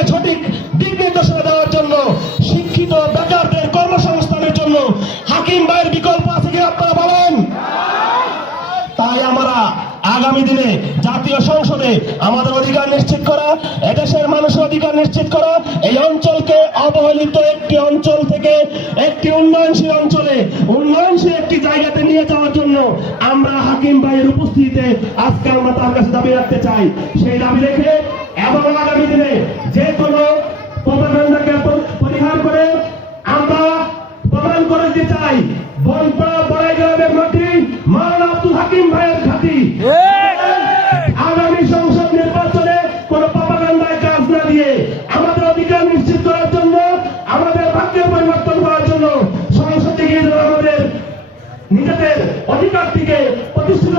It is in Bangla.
সরকারকে সঠিক দিক নির্দেশনা দেওয়ার জন্য, শিক্ষিত বেকারদের কর্মসংস্থানের জন্য হাকিম ভাইয়ের বিকল্প আছে কি আপনারা বলেন? তাই আমরা আগামী দিনে জাতীয় সংসদে আমাদের অধিকার নিশ্চিত করা, এদেশের মানুষের অধিকার নিশ্চিত করা, এই অঞ্চলকে অবহেলিত একটি অঞ্চল থেকে একটি উন্নয়নশীল অঞ্চলে, উন্নয়নশীল একটি জায়গাতে নিয়ে যাওয়ার জন্য আমরা হাকিম ভাইয়ের উপস্থিতিতে আজকে আমরা তার কাছে দাবি রাখতে চাই। সেই দাবি রেখে মান আব্দুল হাকিম ভাইয়ের খাতি আগামী সংসদ নির্বাচনে কোন পাপাগান্ডায় কাজ না দিয়ে আমাদের অধিকার নিশ্চিত করার জন্য আমাদের ভাগ্যের পরিবর্তন করার জন্য সংসদে গিয়ে আমাদের নিজেদের অধিকার থেকে প্রতিষ্ঠিত